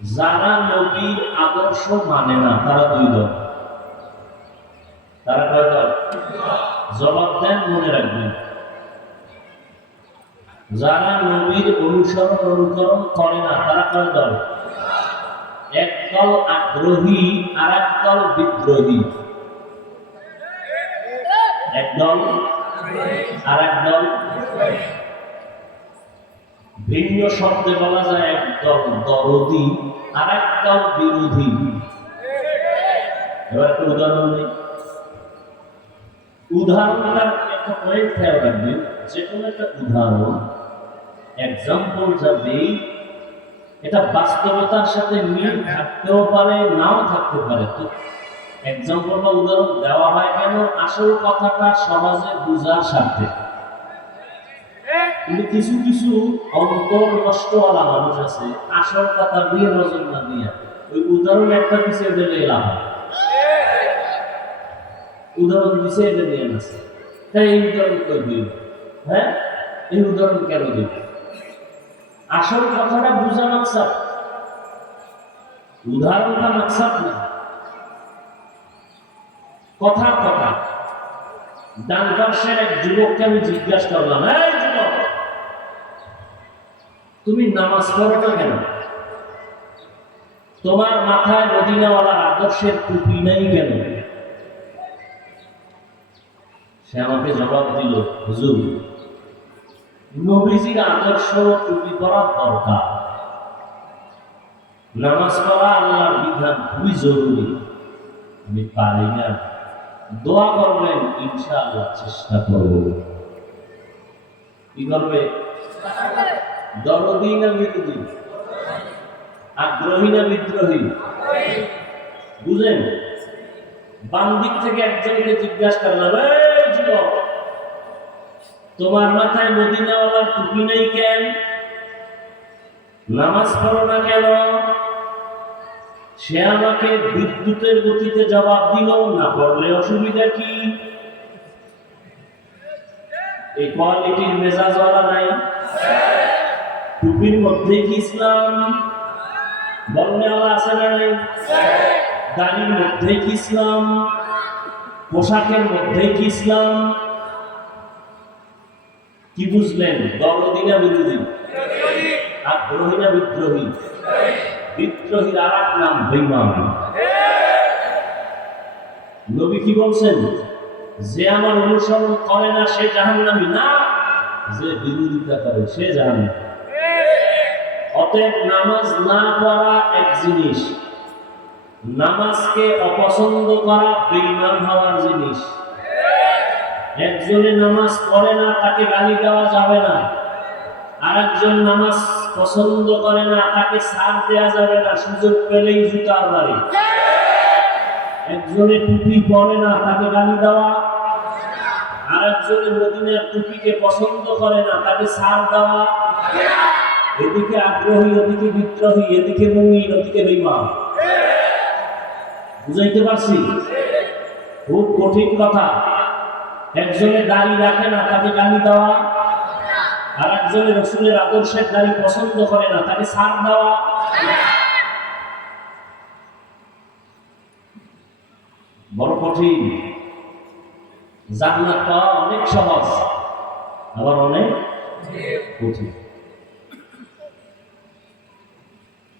যারা নবীর আদর্শ মানে না তারা দুই দল। তারা কয় দল? জবাব দেন, মনে রাখবেন। যারা নবীর অনুকরণ করে না তারা কয় দল? একদল আগ্রহী আর একদল বিদ্রোহী। একদল আর একদল ভিন্ন শব্দে বলা যায় একদল দরদি আর একদল বিরোধী। এবার একটা উদাহরণ নেই। উদাহরণটা একটা পয়েন্ট খেয়াল রাখবেন, যে কোনো একটা উদাহরণ এক্সাম্পল যাবে, এটা বাস্তবতার সাথে মিল থাকতেও পারে, নাও থাকতে পারে। তো এক্সাম্পল বা উদাহরণ দেওয়া হয় কেন? আসল কথাটা সমাজে বুঝার স্বার্থে। কিন্তু কিছু কিছু অন্তর নষ্টওয়ালা মানুষ আছে, আসল কথা দিয়ে নজর না দিয়ে ওই উদাহরণ একটা পিছিয়ে দিলে লাভ হয়। উদাহরণ পিছিয়ে দিলে আছে, তাই এই উদাহরণ কেউ দিল। হ্যাঁ, এই উদাহরণ কেন দিল? আসল কথাটা বুঝা মাকসাদ, উদাহরণটা মাকসাদ না। কথা কথা ডান পাশের এক যুবককে আমি জিজ্ঞাসা করলাম, এই যুবক, তুমি নামাজ পড়ো না কেন? তোমার মাথায় মদিনাওয়ালার আদর্শের টুপি নাই কেন? সে আমাকে জবাব দিল, হুজুর, নবীজির আদর্শ টুপি পরা দরকার। নামাজ পড়া আল্লাহর বিধান, খুবই জরুরি। আমি পারি না, দোয়া করবেন, ইনশাআল্লাহ চেষ্টা করব। কি করবে? দরদি না বিরোধী? আগ্রহী না বিদ্রোহী? বুঝেন? বাম দিক থেকে একজনকে জিজ্ঞাসা করলাম, এই যুবক, তোমার মাথায় মদিনাওয়ালার টুপি নেই কেন? নামাজ পড়ো না কেন? সে আমাকে বিদ্যুতের গতিতে জবাব দিল, না পড়লে অসুবিধা কি? এই কোয়ালিটির মেজাজওয়ালা নাই? টুপির মধ্যে কি ইসলাম? বলনেওয়ালা আছে না নাই? দাড়ির মধ্যে কি ইসলাম? পোশাকের মধ্যে কি ইসলাম? কি বুঝলেন? দরদি না বিরোধী? আগ্রহী না বিদ্রোহী? বিদ্রোহীর আর এক নাম বেঈমান। নবী কি বলছেন? যে আমার অনুসরণ করে না সে জাহান্নামী না, যে বিরোধিতা করে সে জাহান্নামী। অতএব নামাজ না পড়া এক জিনিস, নামাজকে অপছন্দ করা বেঈমান হওয়ার জিনিস। একজনে নামাজ পড়ে না, তাকে গালি দেওয়া যাবে না। আর একজন নামাজ পছন্দ করে না, তাকে ছাড় দেওয়া যাবে না, সুযোগ পেলেই জুতার বাড়ি। একজনে টুপি পরে না, তাকে গালি দেওয়া। আর একজনে মদিনার টুপিকে পছন্দ করে না, তাকে ছাড় দেওয়া। এদিকে আগ্রহী, ওদিকে বিদ্রোহী, এদিকে মুমিন, ওদিকে বেঈমান। বুঝাইতে পারছি? খুব কঠিন কথা। একজনে দাড়ি রাখে না, তাকে গালি দেওয়া। আর একজনে রাসূলের আদর্শের দাড়ি পছন্দ করে না, তাকে ছাড় দেওয়া। বড় কঠিন। জান্নাত পাওয়া অনেক সহজ, আবার অনেক কঠিন।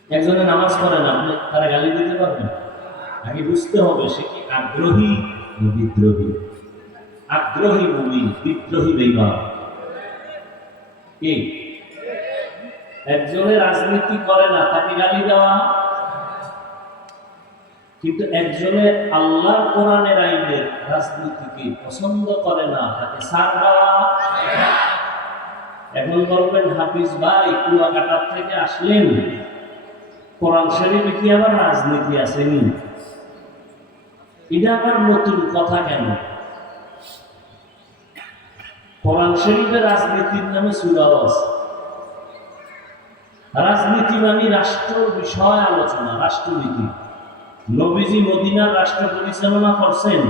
একজনে নামাজ পড়ে না, আপনি তারা গালি দিতে পারবেন? আগে বুঝতে হবে সে কি আগ্রহী না বিদ্রোহী। আগ্রহী মুমিন, বিদ্রোহী বেঈমান। কি? একজনে রাজনীতি করে না, তাকে গালি দেওয়া। কিন্তু একজনে আল্লাহর কোরআনের আইনের রাজনীতিকে পছন্দ করে না, তাকে ছাড় দেওয়া। এখন বলবেন, হাফিজ ভাই কুয়াকাটার থেকে আসলেন, কোরআন শরীফে কি আবার রাজনীতি আসেনি? এটা আবার নতুন কথা কেন? কোরআন শরীফে রাজনীতির নামে সূরা আছে। রাজনীতি মানে রাষ্ট্র বিষয় আলোচনা, রাষ্ট্রনীতি। নবীজি মদিনার রাষ্ট্র পরিচালনা করছেন,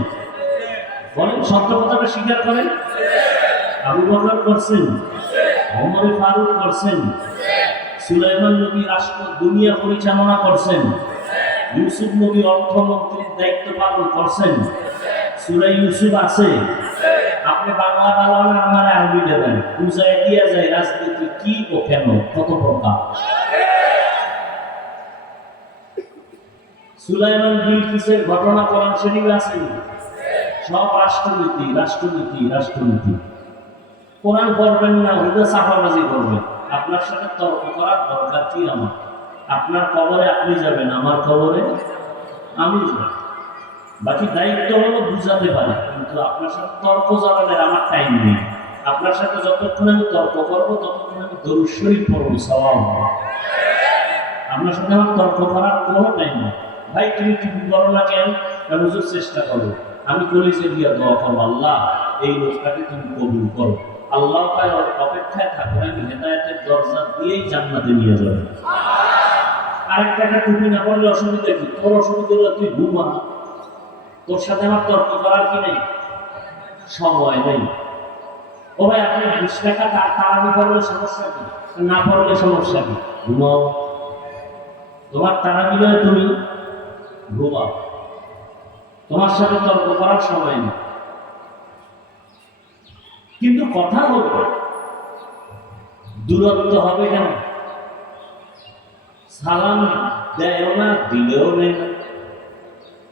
বলেন সত্য কথাটা স্বীকার করেন। আবু বকর করছেন, ওমর ফারুক করছেন, সুলাইমান নবী রাষ্ট্র দুনিয়া পরিচালনা করছেন, ইউসুফ নবী অর্থমন্ত্রীর দায়িত্ব পালন করছেন। সূরা ইউসুফ আছে, আপনি বাংলা বাংলা আমার আরবিটা দেন, বুঝাই দিয়া যায় রাজনীতি কি ও কেন, কত প্রকার। সুলাইমান বিলকিসের ঘটনা কোরআন শরীফে আছে, সব রাষ্ট্রনীতি রাষ্ট্রনীতি রাষ্ট্রনীতি। কোরআন পড়বেন না, হুদা সাফাবাজি করবেন। আপনার সাথে তর্ক করার দরকার কি আমার? আপনার কবরে আপনি যাবেন, আমার কবরে আমি যাব। বাকি দায়িত্ব হলো বুঝাতে পারি, কিন্তু আপনার সাথে তর্ক জানানোর আমার টাইম নেই। আপনার সাথে যতক্ষণ আমি তর্ক করবো ততক্ষণ আমি দরুদ শরীফ পড়বো, সওয়াব হবে। আপনার সাথে আমার তর্ক করার কোনো টাইম নেই। ভাই তুমি টুপি করো না কেন? বুঝার চেষ্টা করো। আমি কলেজে গিয়া দোয়া করবো, আল্লাহ এই লোকটাকে তুমি কবুল করো। আল্লাহ পায় অপেক্ষায় থাকবে, আমি হেদায়েতের দরজা দিয়েই জান্নাতে নিয়ে যাবো। আরেকটা টুপি না পড়লে অসুবিধা কি? তোর অসুবিধা হলে তুই ঘুমা, তোর সাথে আমার তর্ক করার কি নেই, সময় নেই। ও ভাই আপনি 20 টাকা তারাবি পড়লে সমস্যা কি? না পড়লে সমস্যা কি? ঘুমাও, তোমার তারাবি নয়, তুমি ঘুমাও, তোমার সাথে তর্ক করার সময় নেই। কিন্তু কথা হলো দূরত্ব হবে কেন? সালাম দেয় না, দিলেও নেই না,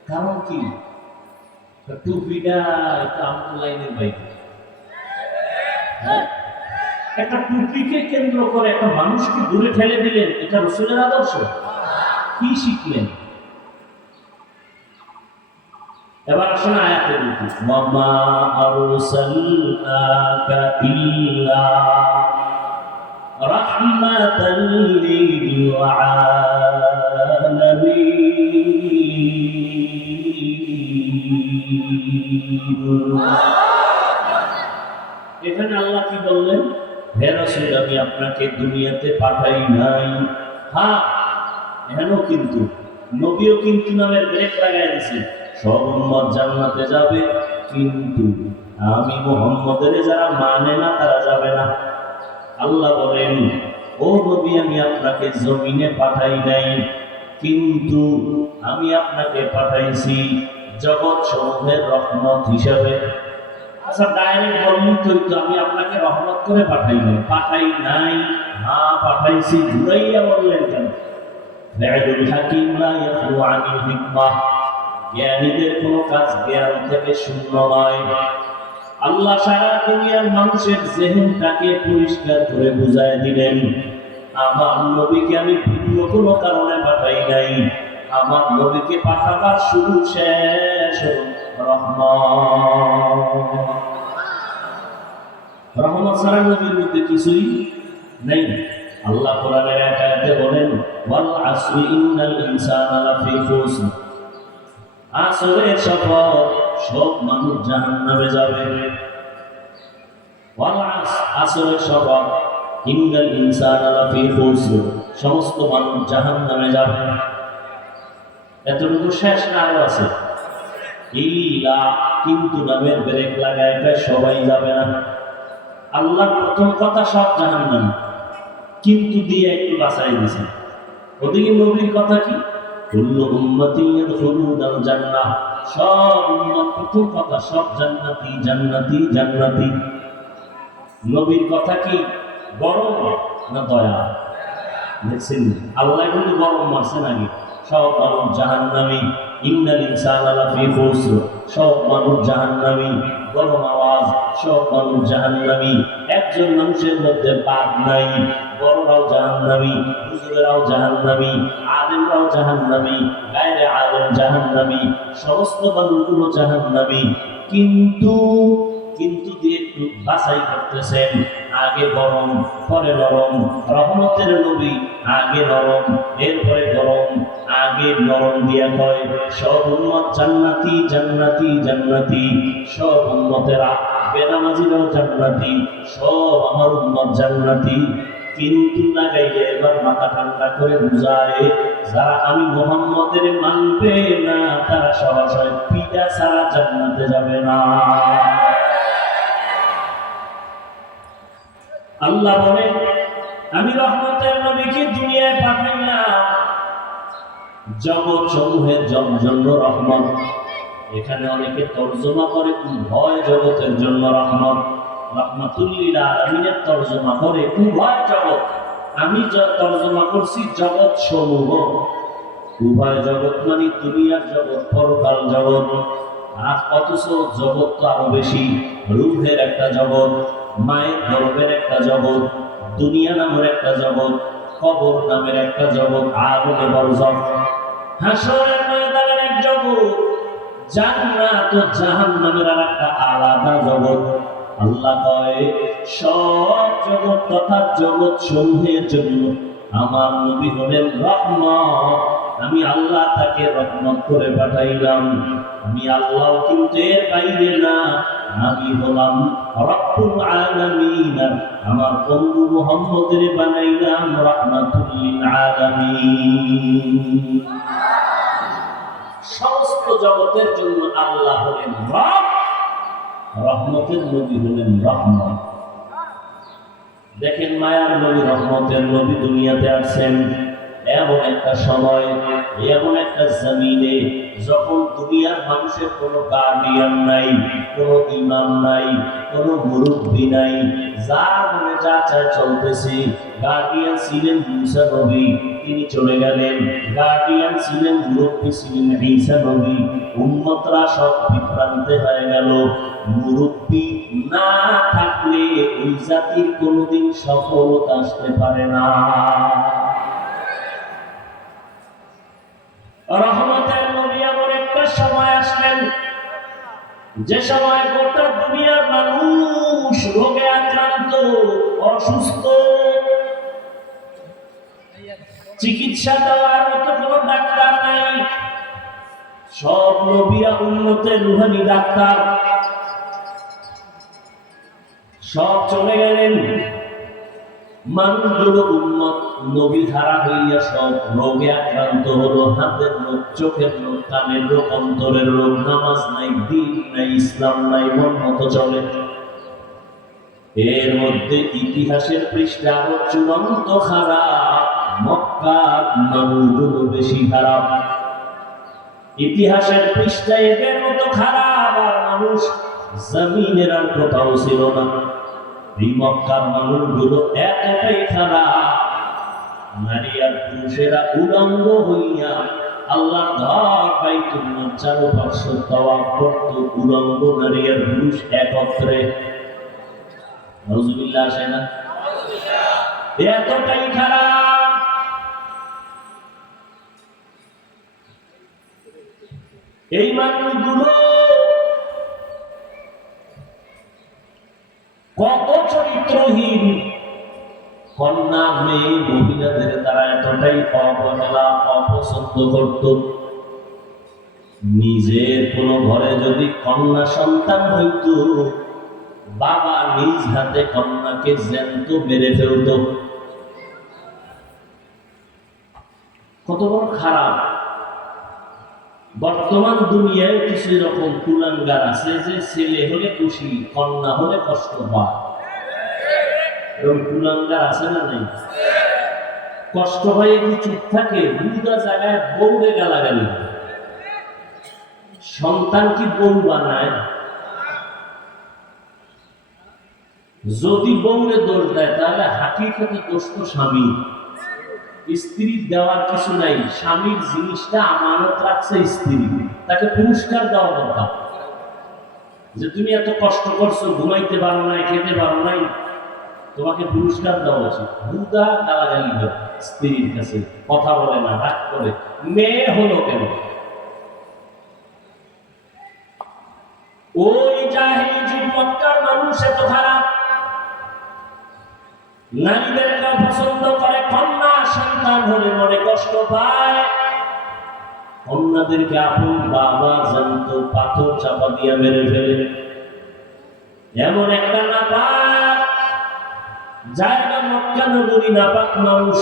কারণ কি? টুপিটা একটা আমার লাইনের বাইরে। একটা টুপিকে কেন্দ্র করে একটা মানুষকে দূরে ঠেলে দিলেন, এটা রাসূলের আদর্শ? কি শিখলেন? এবার আসুন আয়াতে দেখি, ওয়ামা আরসালনাকা ইল্লা রাহমাতাল লিল আলামিন। এখানে আল্লাহ কি বললেন? হে রাসূল, আমি আপনাকে দুনিয়াতে পাঠাই নাই। হ্যাঁ, এখানেও কিন্তু, নবীও কিন্তু নামের ব্রেক লাগাই দিছে। সব উম্মত জান্নাতে যাবে, কিন্তু আমি মুহাম্মদের যারা মানে না তারা যাবে না। আল্লাহ বলেন, ও নবী, আমি আপনাকে জমিনে পাঠাই নাই, কিন্তু আমি আপনাকে পাঠাইছি জগৎ সমূহের রহমত হিসাবে। আচ্ছা, ডাইরেক্ট বললেন তো আমি আপনাকে রহমত করে পাঠাই নাই। পাঠাই নাই, হ্যাঁ পাঠাইছি, ঘুরাইয়া বললেন কেন? ফাইলুল হাকিম লা ইয়াখলু আনিল হিকমাহ, জ্ঞানীদের কোনো কাজ জ্ঞান থেকে শূন্য নয়। আল্লাহ সারা দুনিয়ার মানুষের জেহেনটাকে পরিষ্কার করে বুঝায় দিলেন, আমার নবীকে আমি ভিন্ন কোনো কারণে পাঠাই নাই। আমার নবীকে পাঠাবার শুরু শেষ রহমত। রহমত ছাড়া নবীর মধ্যে কিছুই নেই। আল্লাহ কোরআনের এক আয়াতে বলেন, ওয়াল আসরি ইন্নাল ইনসানা লাফি খুসর, আসরের শপথ, সব মানুষ জাহান্নামে যাবে। ওয়াল আসরের শপথ, ইন্নাল ইনসানা লাফি খুসর, সমস্ত মানুষ জাহান্নামে যাবে। এতটুকু শেষ না আরো আছে? ইল্লা, কিন্তু নামের ব্রেক লাগায় সবাই যাবে না। আল্লাহ প্রথম কথা সব জাহান্নামী, কিন্তু দিয়ে একটু বাঁচাই দিয়েছে। ওদিকে নবীর কথা কি? কুল্লু উম্মতি ইয়াদখুলুনাল জান্নাহ, সব উম্মত, প্রথম কথা সব জান্নাতি জান্নাতি জান্নাতি। নবীর কথা কি? গরম না দয়া? দেখছেন আল্লাহ কিন্তু গরম মারছেন আগে, সব মানুষ জাহান্নামী। ইন্নাল ইনসানা লাফি খুসর, সব মানুষ জাহান্নামী। গরম আওয়াজ, সব মানুষ জাহান্নামী। একজন মানুষের মধ্যে বাদ নাই, বড়রাও জাহান্নামী, হুজুরেরাও জাহান্নামী, আলেমরাও জাহান্নামী, গায়রে আলেম জাহান্নামী, সমস্ত মানুষগুলো জাহান্নামী। কিন্তু কিন্তু দিয়ে একটু বাছাই করতেছেন, আগে গরম পরে নরম। রহমতের নবী আগে নরম এরপরে গরম, আগে নরম দিয়া কয় সব উম্মত জান্নাতি জান্নাতি জান্নাতি, সব উম্মতেরা বেনামাজিরাও জান্নাতি, সব আমার উম্মত জান্নাতি। কিন্তু লাগাইলে এবার মাথা ঠান্ডা করে বুঝায়, যারা আমি মুহাম্মদের মানবে না তারা সরাসরি পিতা ছাড়া জান্নাতে যাবে না। আল্লাহ বলেন, আমি রহমতের নবীকে দুনিয়ায় পাঠাইলাম জগৎ সমূহের জন্য রহমত। এখানে অনেকে তর্জমা করে উভয় জগতের জন্য রহমত, রাহমাতুল লিল আলামিনের তর্জমা করে উভয় জগৎ। আমি তর্জমা করছি জগৎ সমূহ। উভয় জগৎ মানে দুনিয়ার জগৎ, পরকাল জগৎ। আর অথচ জগৎ তো আরো বেশি। রূহের একটা জগৎ, মায়ের গর্ভের একটা জগৎ, দুনিয়া নামের একটা জগৎ, কবর নামের একটা জগৎ, আগুনে বরজখ, হাসরের ময়দানের এক জগৎ, জান্নাত ও জাহান্নামের আর একটা আলাদা জগৎ। আল্লাহ কয় সব জগৎ তথা জগৎ সমূহের জন্য আমার নবী হলেন রহমত। আমি আল্লাহ তাকে রহমত করে পাঠাইলাম। আমি আল্লাহ কিন্তু এর বাইরে না, আমি হলাম রব্বুল আলামিন। আমার বন্ধু মুহাম্মদের বানাইলাম রাহমাতুল লিল আলামিন। সমস্ত জগতের জন্য আল্লাহ হলেন রব, রহমতের নবী হলেন রহমত। দেখেন মায়ার নবী, রহমতের নবী দুনিয়াতে আসেন এমন একটা সময়, এমন একটা জমিনে যখন দুনিয়ার মানুষের কোনো গার্ডিয়ান নাই, কোনো ইমাম নাই, কোনো মুরব্বী নাই, যার মনে যা চায় চলতেছে। গার্ডিয়ান ছিলেন মুসা নবী, তিনি চলে গেলেন। গার্ডিয়ান ছিলেন, মুরব্বী ছিলেন ঈসা নবী। উম্মতরা সব বিভ্রান্তে হয়ে গেল। মুরব্বী না থাকলে ওই জাতির কোনোদিন সফলতা আসতে পারে না। রহমতের নবী এমন একটা সময় আসলেন যে সময় গোটা দুনিয়ার মানুষ রোগে আক্রান্ত, অসুস্থ, চিকিৎসা দেওয়ার মতো কোনো ডাক্তার নাই। সব নবীরা উম্মতের রুহানি ডাক্তার, সব চলে গেলেন। মানুষগুলো উম্মত নবী হারা হইয়া সব রোগে আক্রান্ত হলো। হাতের রোগ, চোখের রোগ, কানের রোগ, অন্তরের রোগ। নামাজ নাই, দিন নাই, ইসলাম নাই, মন মতো চলে। এর মধ্যে ইতিহাসের পৃষ্ঠা আরো চূড়ান্ত খারাপ। মক্কার মানুষগুলো বেশি খারাপ। ইতিহাসের পৃষ্ঠায় এদের মতো খারাপ আর মানুষ জমিনের আর কোথাও ছিল না। এই মক্কার মানুষগুলো এতটাই খারাপ, নারী আর পুরুষেরা উলঙ্গ হইয়া আল্লাহর ঘর বাইতুল মুকাদ্দাস চারপাশে তাওয়াফ করত। উলঙ্গ নারী আর পুরুষ একত্রে। নাউজুবিল্লাহ, আসে না? এতটাই খারাপ। এই মানুষগুলো কত চরিত্রহীন। কন্যা, মেয়ে, মহিলাদের তারা এতটাই অবহেলা, অপছন্দ করত। নিজের কোন ঘরে যদি কন্যা সন্তান হইত, বাবা নিজ হাতে কন্যাকে জ্যান্ত মেরে ফেলত। কত বড় খারাপ। বর্তমান দুনিয়ায় কিছু এরকম কুলাঙ্গার আছে যে ছেলে হলে খুশি, কন্যা হলে কষ্ট পায়। এরকম কুলাঙ্গার আছে না নাই? কষ্ট হয় একটু চুপ থাকে, দুটা জায়গায় বউরে গালাগালি। সন্তান কি বউ বানায়? যদি বউরে দোষ দেয় তাহলে হাকিকতে দোষ তো স্বামী। স্ত্রীর দেওয়ার কিছু নাই। স্বামীর জিনিসটা আমানত রাখছে স্ত্রী, তাকে পুরস্কার দেওয়া দরকার। যে তুমি এত কষ্ট করছো, ঘুমাইতে পারো নাই, খেতে পারো নাই, তোমাকে পুরস্কার দেওয়া উচিত। দুটা গালাগালি করে স্ত্রীর কাছে, কথা বলে না, রাগ করে। মেয়ে হলো কেন? ওই জাহেলি যুগ মক্কার মানুষ এত খারাপ। নারীদেরকে পছন্দ করে, কন্যা সন্তান হলে মনে কষ্ট পায়। কন্যাদেরকে আপন বাবা জানত, পাথর চাপা দিয়া মেরে ফেলে। এমন একটা নাপাক জায়গা মক্কা নগরী, নাপাক মানুষ।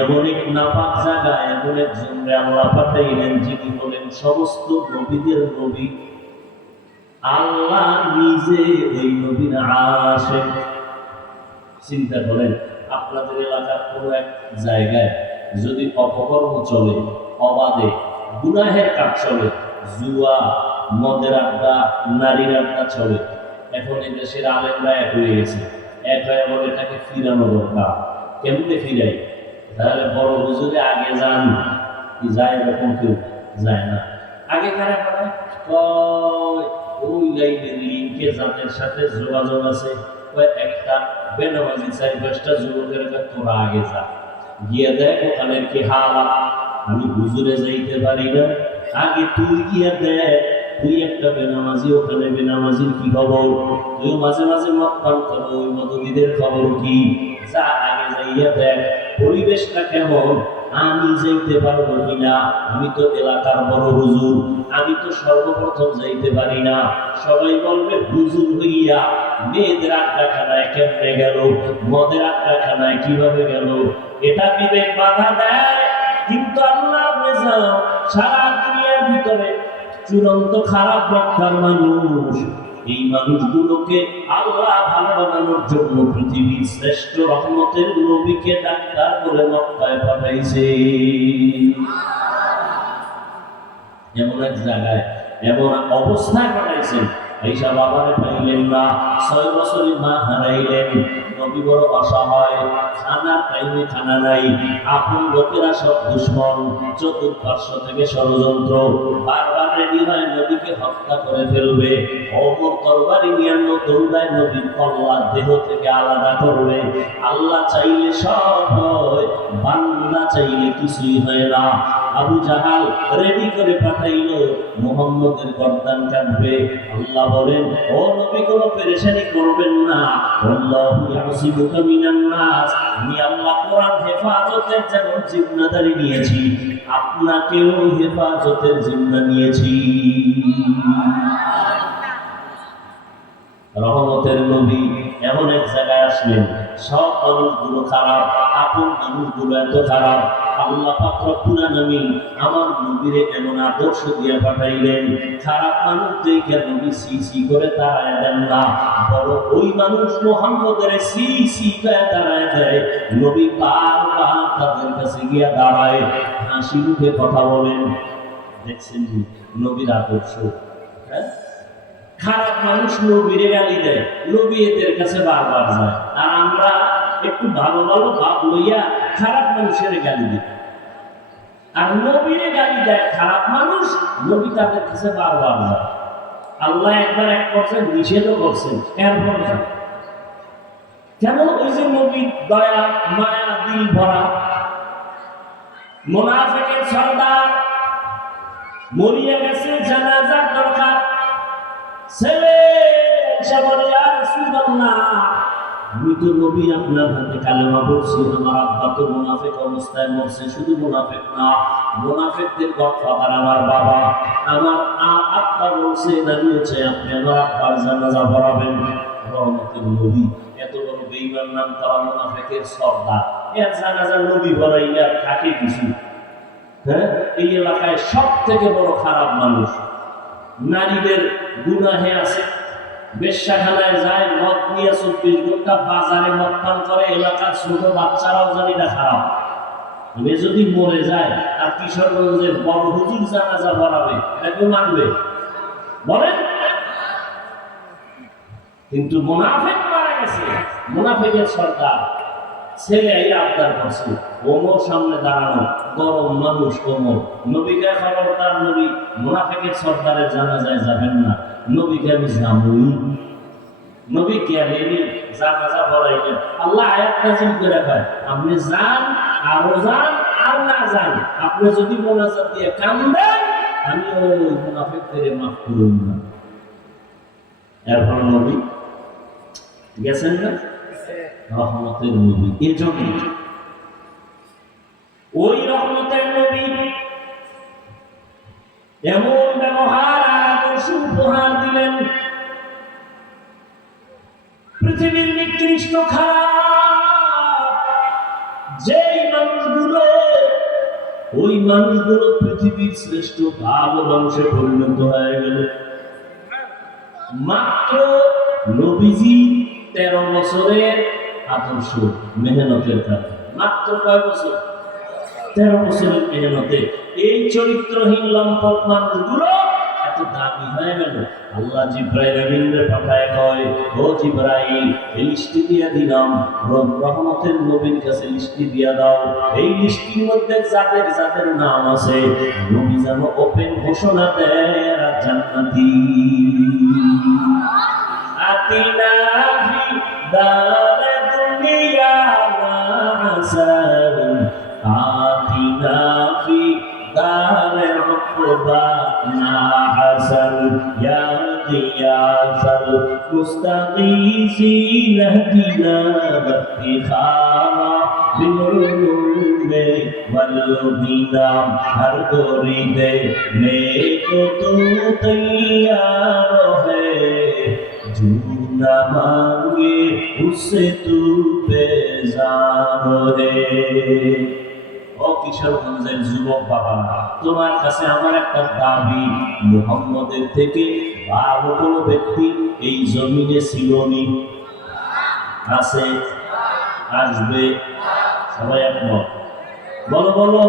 এমন এক নাপাক জায়গা, এমন একজনকে আল্লাহ পাঠাইলেন যিনি হলেন সমস্ত নবীদের নবী। আল্লাহ নিজে ওই নবীর আশিক। চিন্তা করেন, আপনাদের এলাকার কোনো এক জায়গায় যদি অপকর্ম চলে, অবাধে গুনাহের কাজ চলে, জুয়া, মদের আড্ডা, নারীর আড্ডা চলে, এখন এই দেশের আলেমরা এক হয়ে গেছে, এক হয়ে বলে এটাকে ফিরানো দরকার। কেমনে ফিরাই? তাহলে বড় হুজুরে আগে যান, কি যায়? এরকম কেউ যায় না। আগে কারা কারা ওই লাইনের লিঙ্কে যাদের সাথে যোগাযোগ আছে, একটা বেনামাজি 4-5টা যুবকের তোরা আগে যা, গিয়ে দেখ ওখানে কি হালাত। আমি হুজুরে যাইতে পারি না, আগে তুই গিয়ে দেখ, তুই একটা বেনামাজি, ওখানে বেনামাজির কি খবর, তুই মাঝে মাঝে মদ পান করো, ওই মদবিদের খবর কি, যা আগে যাইয়া দেখ পরিবেশটা কেমন, আমি যাইতে পারবো কিনা, আমি তো এলাকার বড় হুজুর, আমি তো সর্বপ্রথম যাইতে পারি না। সবাই বলবে হুজুর হইয়া মেয়েদের আড্ডাখানায় কেমনে গেল, মদের আড্ডাখানায় কিভাবে গেল, এটা বিবেক বাধা দেয়। কিন্তু আল্লাহ রেজাল্ট সারা দুনিয়ার ভিতরে চূড়ান্ত খারাপ রক্ষার মানুষ, এই মানুষগুলোকে আল্লাহ ভালো বানানোর জন্য পৃথিবীর শ্রেষ্ঠ রহমতের নবীকে ডাক্তার করে মক্কায় পাঠাইছে। এমন এক জায়গায়, এমন অবস্থায় পাঠাইছেন, এইসব বাবারে পাইলেন না, 6 বছরের মা হারাইলেন, নবী বড় অসহায়, খানার টাইমে খানা নাই, আপন লোকেরা সব দুশ্মন, চতুর্পার্শ্ব থেকে ষড়যন্ত্র, বারবার রেডি হয় নবীকে হত্যা করে ফেলবে, ওমর তরবারি নিয়ে দৌড়ায় নবীর কল্লা দেহ থেকে আলাদা করবে। আল্লাহ চাইলে সব হয়, বান্দা চাইলে কিছুই হয় না। আবু জাহাল রেডি করে পাঠাইল মুহাম্মদের গর্দান কাটবে। আল্লাহ বলেন, ও নবী কোনো পেরেশানি করবেন না, আল্লাহু ইয়াসিবুকা মিনান নাস, আমি আল্লাহ কোরআন হেফাজতের যেমন জিম্মাদারি নিয়েছি, আপনাকেও হেফাজতের জিম্মা নিয়েছি। রহমতের নবী এমন এক জায়গায় আসলেন, সব মানুষগুলো খারাপ, আপন মানুষগুলো এত খারাপ, আল্লাহ পাক রব্বুল আলামিন আমার নবীরে এমন আদর্শ দিয়ে পাঠাইলেন, খারাপ মানুষ দেখে নবী সি সি করে তাড়ায় দেন না, বড় ওই মানুষ মুহাম্মদের সি সি করে তাড়ায় দেয়। নবী বারবার তাদের কাছে গিয়ে দাঁড়ায়, হাসি মুখে কথা বলেন। দেখছেন নবীর আদর্শ। হ্যাঁ, খারাপ মানুষ নবীরে গালি দেয়, নবী এদের কাছে বারবার যায়, আর আমরা একটু ভালো ভালো ভাব লইয়া খারাপ মানুষের গালি দিই, আর নবীরে গালি দেয় খারাপ মানুষ, নবী তাদের কাছে বারবার যায়। আল্লাহ একবার এক পর্যায়ে নিষেধও করছেন, এরপর যায় কেন? ওই যে নবীর দয়া মায়া দিল ভরা, মুনাফিকের সর্দার মরিয়া গেছে, জানাজার দরকার, ছেলে এসে বলে, ইয়া রাসূলুল্লাহ, আমি তো নবী আপনার হাতে কালেমা পড়ছি, আমার আব্বা তো মুনাফিক অবস্থায় মরছে। শুধু মুনাফিক না, মুনাফিকদের গডফাদার আমার বাবা, আমার আব্বা বলছে, দাবি হচ্ছে আপনি আমার আব্বার জানাজা পড়াবেন। রহমতের নবী, এত বড় বেঈমান নাম তারা মুনাফিকের সর্দার, এর জানাজা নবী পড়াইয়া থাকে কিছু? হ্যাঁ, এই এলাকায় সব থেকে বড় খারাপ মানুষ, নারীদের গুনাহে আছে, বেশ্যাখানায় যায়, মদ নিয়ে 24 ঘন্টা বাজারে মদ পান করে, এলাকার ছোট বাচ্চারাও জানি না খারাপ। আমি যদি মরে যায় আর কিশোরগঞ্জের বড় হুজুর জানাজা পড়াবে, এটাকে মানবে? বলেন। কিন্তু মুনাফিক মারা গেছে, মুনাফিকের সরকার ছেলে আবদার করছে, ওমর সামনে দাঁড়ানো, গরম মানুষ ওমর, নবীকে খবরদার, নবী মুনাফিকের সর্দারের জানাজায় যাবেন না। নবীকে আমি যাবই, নবী গেলেনি, জানাজা পড়াইলেন। আল্লাহ আয়াত নাযিল করে রাখায়, আপনি যান, আরো যান, আর না যান, আপনি যদি মোনাজাত দিয়ে কান্দেন, আমি ওই মুনাফিকদের মাফ করুন না। এরপর নবী গেছেন না, রহমতের নবী। এজন্য ওই রহমতের নবী এমন ব্যবহার আদর্শ উপহার দিলেন, পৃথিবীর নিকৃষ্ট খারাপ যেই মানুষগুলো, ওই মানুষগুলো পৃথিবীর শ্রেষ্ঠ ভালো মানুষে পরিণত হয়ে গেল। মাত্র নবীজি 13 বছরের আদর্শ মেহনতের কারণে। মাত্র কয় বছর? 13 বছরের মেহনতে এই চরিত্রহীন লম্পট মানুষগুলো এত দামি হয়ে গেল। আল্লাহ জিব্রাইল আমিনরে পাঠায় কয়, ও জিব্রাইল, এই লিস্টি দিয়া দিলাম, রহমতের নবীর কাছে লিস্টি দিয়া দাও। এই লিস্টির মধ্যে যাদের যাদের নাম আছে নবী যেন ওপেন ঘোষণা দেয় এরা জান্নাতি। আতিনা ফি দারে দুনিয়া মাসারুন, আতিনা ফি দারে উকবানা হাসান, ইয়া গিয়াসাল মুস্তাগীসিন ইহদিনা বিখারা বিলুমে ওয়াল বিনা, হর গরিবে নেকো তু তৈয়ার है, जो न मांगे उससे तू बेजार है। ও কিশোরগঞ্জের যুবক বাবা, তোমার কাছে আমার একটা দাবি, মুহাম্মদের থেকে ভালো কোনো ব্যক্তি এই জমিনে ছিলনি, আছে, আসবে? সবাই একমত? বলো বলো।